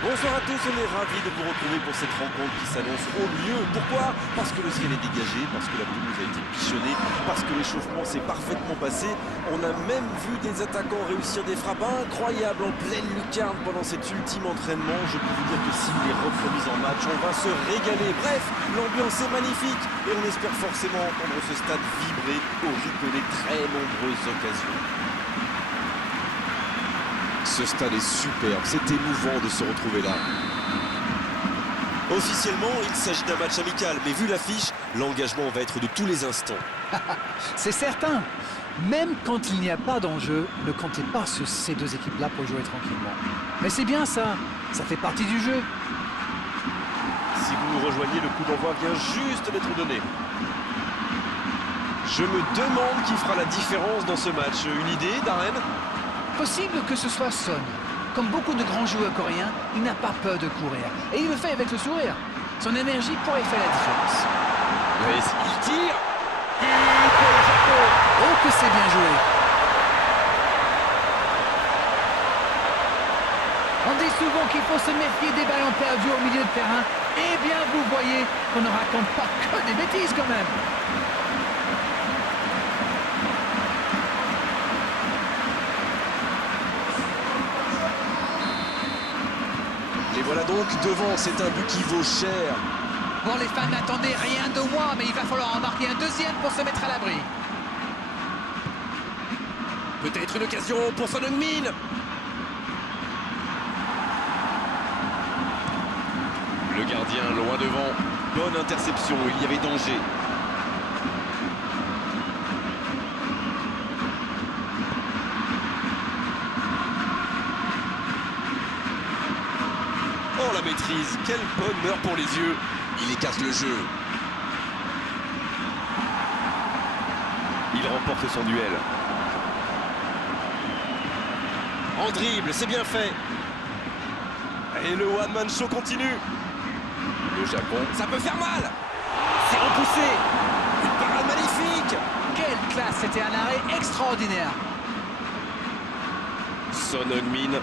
Bonsoir à tous, on est ravis de vous retrouver pour cette rencontre qui s'annonce au mieux. Pourquoi? Parce que le ciel est dégagé, parce que la pelouse a été bichonnée, parce que l'échauffement s'est parfaitement passé. On a même vu des attaquants réussir des frappes incroyables en pleine lucarne pendant cet ultime entraînement. Je peux vous dire que s'il est repromis en match, on va se régaler. Bref, l'ambiance est magnifique et on espère forcément entendre ce stade vibrer au rythme des très nombreuses occasions. Ce stade est superbe, c'est émouvant de se retrouver là. Officiellement, il s'agit d'un match amical, mais vu l'affiche, l'engagement va être de tous les instants. C'est certain. Même quand il n'y a pas d'enjeu, ne comptez pas sur ces deux équipes-là pour jouer tranquillement. Mais c'est bien ça fait partie du jeu. Si vous nous rejoignez, le coup d'envoi vient juste d'être donné. Je me demande qui fera la différence dans ce match. Une idée, Darren? Possible que ce soit Son. Comme beaucoup de grands joueurs coréens, il n'a pas peur de courir. Et il le fait avec le sourire. Son énergie pourrait faire la différence. Oui, il tire. Oh, que c'est bien joué. On dit souvent qu'il faut se méfier des ballons perdus au milieu de terrain. Eh bien, vous voyez qu'on ne raconte pas que des bêtises quand même. Et voilà donc devant, c'est un but qui vaut cher. Bon, les fans n'attendaient rien de moi, mais il va falloir en marquer un deuxième pour se mettre à l'abri. Peut-être une occasion pour Son Heung-min. Le gardien loin devant. Bonne interception, il y avait danger. Oh la maîtrise, quel bonheur pour les yeux. Il écarte le jeu. Il remporte son duel. En dribble, c'est bien fait. Et le one-man show continue. Le Japon, ça peut faire mal. C'est repoussé. Une parade magnifique. Quelle classe, c'était un arrêt extraordinaire. Son Heung-min.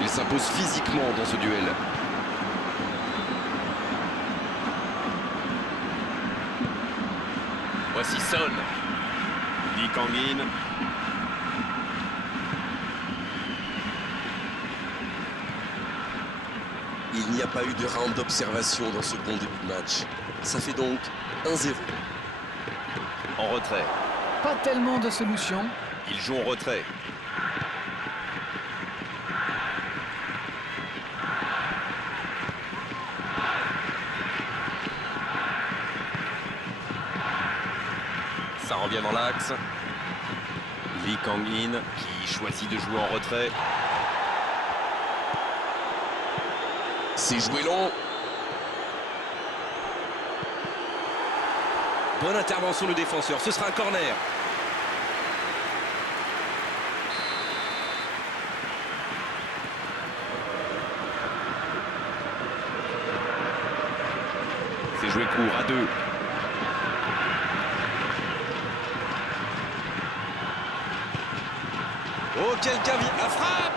Il s'impose physiquement dans ce duel. Voici Son. Lee Kang-in. Il n'y a pas eu de round d'observation dans ce bon début de match. Ça fait donc 1-0. En retrait. Pas tellement de solutions. Il joue en retrait. Ça revient dans l'axe. Lee Kang-in qui choisit de jouer en retrait. C'est joué long. Bonne intervention du défenseur. Ce sera un corner. C'est joué court à 2. Oh, quel caviar, la frappe!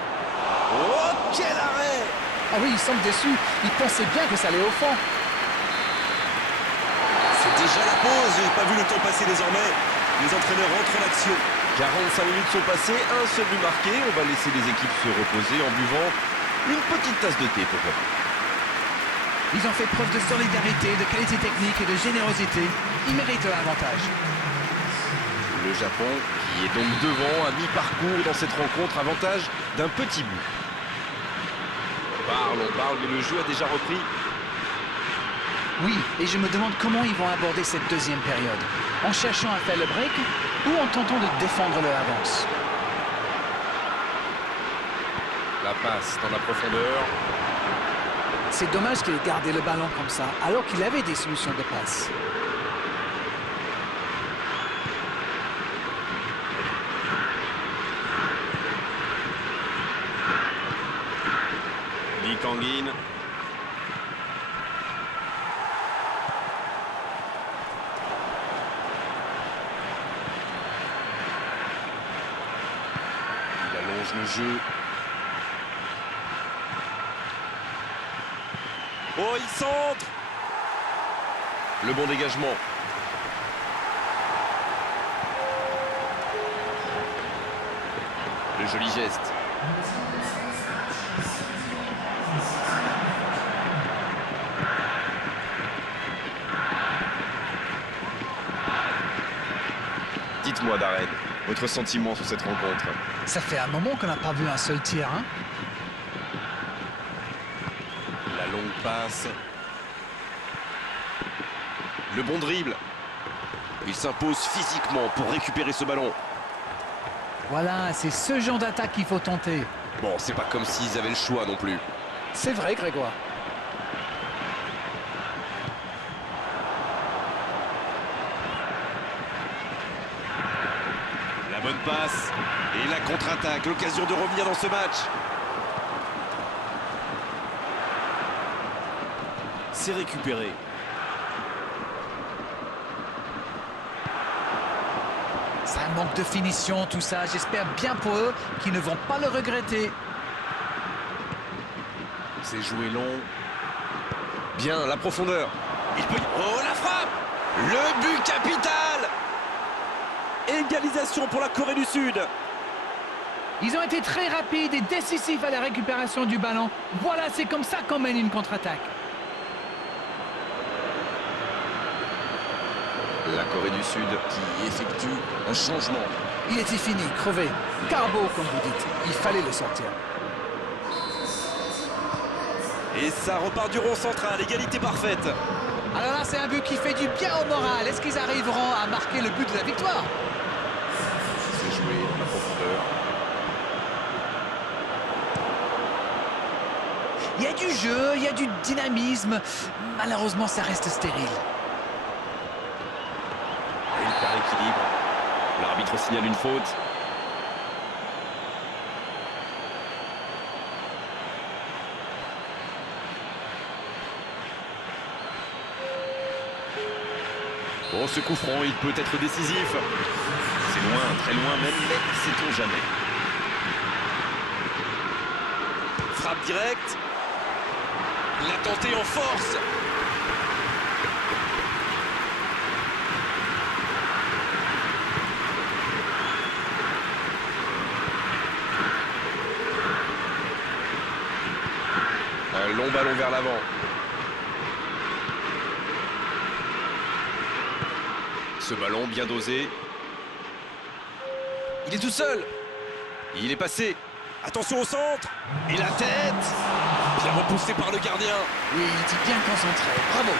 Oh, quel arrêt! Ah oui, il semble déçu. Il pensait bien que ça allait au fond. C'est déjà la pause, j'ai pas vu le temps passer désormais. Les entraîneurs rentrent en action. 45 minutes sont passées, un seul but marqué. On va laisser les équipes se reposer en buvant une petite tasse de thé, pourquoi pas. Ils ont fait preuve de solidarité, de qualité technique et de générosité. Ils méritent l'avantage. Le Japon, qui est donc devant à mi-parcours dans cette rencontre, avantage d'un petit but. On parle, mais le jeu a déjà repris. Oui, et je me demande comment ils vont aborder cette deuxième période. En cherchant à faire le break ou en tentant de défendre leur avance. La passe dans la profondeur. C'est dommage qu'il ait gardé le ballon comme ça, alors qu'il avait des solutions de passe. Lee Kang-in. change le jeu. Oh, il centre. Le bon dégagement. Le joli geste. Dites-moi, Darren, votre sentiment sur cette rencontre? Ça fait un moment qu'on n'a pas vu un seul tir, hein. La longue passe. Le bon dribble. Il s'impose physiquement pour récupérer ce ballon. Voilà, c'est ce genre d'attaque qu'il faut tenter. Bon, c'est pas comme s'ils avaient le choix non plus. C'est vrai, Grégoire. La bonne passe et la contre-attaque, l'occasion de revenir dans ce match. C'est récupéré. C'est un manque de finition, tout ça. J'espère bien pour eux qu'ils ne vont pas le regretter. C'est joué long. Bien, la profondeur. Il peut... Oh, la frappe! Le but capital! Égalisation pour la Corée du Sud. Ils ont été très rapides et décisifs à la récupération du ballon. Voilà, c'est comme ça qu'on mène une contre-attaque. La Corée du Sud qui effectue un changement. Il était fini, crevé. Carbo, comme vous dites. Il fallait le sortir. Et ça repart du rond central, égalité parfaite. Alors là, c'est un but qui fait du bien au moral. Est-ce qu'ils arriveront à marquer le but de la victoire? C'est joué dans la profondeur. Il y a du jeu, il y a du dynamisme. Malheureusement, ça reste stérile. Et il perd l'équilibre. L'arbitre signale une faute. Oh, ce coup franc, il peut être décisif. C'est loin, très loin même, mais sait-on jamais. Frappe directe. Il a tenté en force. Un long ballon vers l'avant. Ce ballon bien dosé. Il est tout seul. Il est passé. Attention au centre. Et la tête. Bien repoussé par le gardien. Oui, il était bien concentré. Bravo.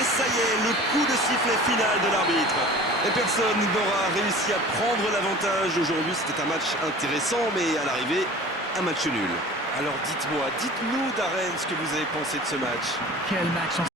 Et ça y est, le coup de sifflet final de l'arbitre. Et personne n'aura réussi à prendre l'avantage. Aujourd'hui, c'était un match intéressant, mais à l'arrivée, un match nul. Alors dites-moi, dites-nous, Darren, ce que vous avez pensé de ce match. Quel match.